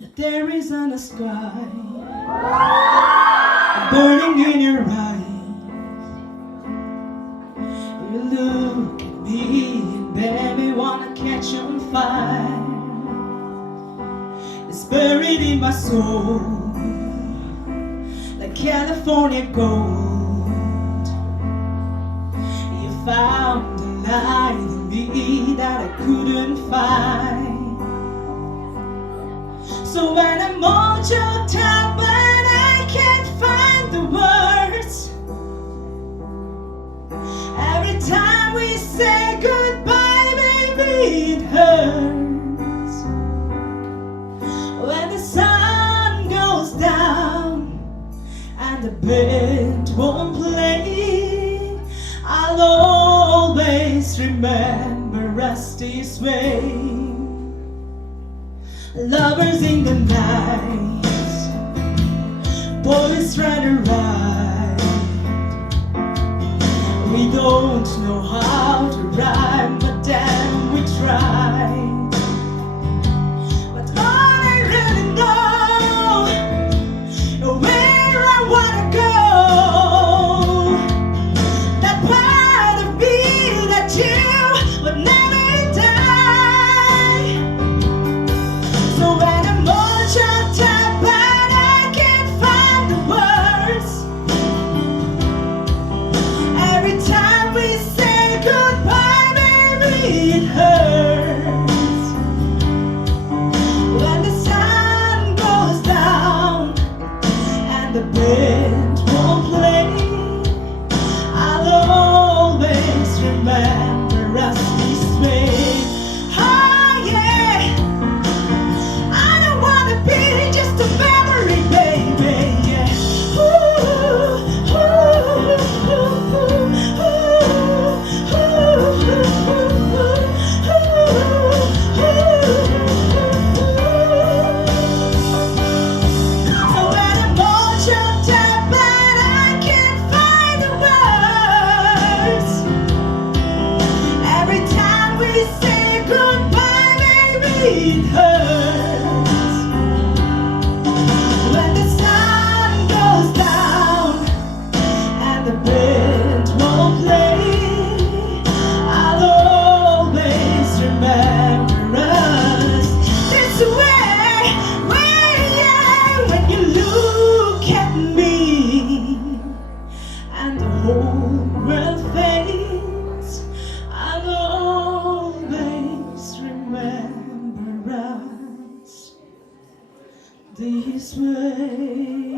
that there isn't a sky burning in your eyes. You look at me and baby wanna catch on fire. It's buried in my soul like California gold. You found a light in me that I couldn't find. So when I'm on your top and I can't find the words, every time we say goodbye, baby, it hurts. When the sun goes down and the band won't play, I'll always remember us this way. Lovers in the night, boys try to ride. We don't know how to rhyme, but then we try. But all I really know, where I wanna go, that part of me that you would never die. So when I'm on your top and I can't find the words, every time we say goodbye, baby, it hurts. When the sun goes down and the band won't play, I'll always remember us this way. Oh yeah, I don't wanna be just a memory, baby. Yeah. Ooh, ooh, ooh, So when I'm on your top and I can't find the words, every time we say goodbye, baby, it hurts. When the sun goes down and the band won't play, I'll always remember us this way. Yeah, when you look at me and the whole world fades, I'll always remember us this way.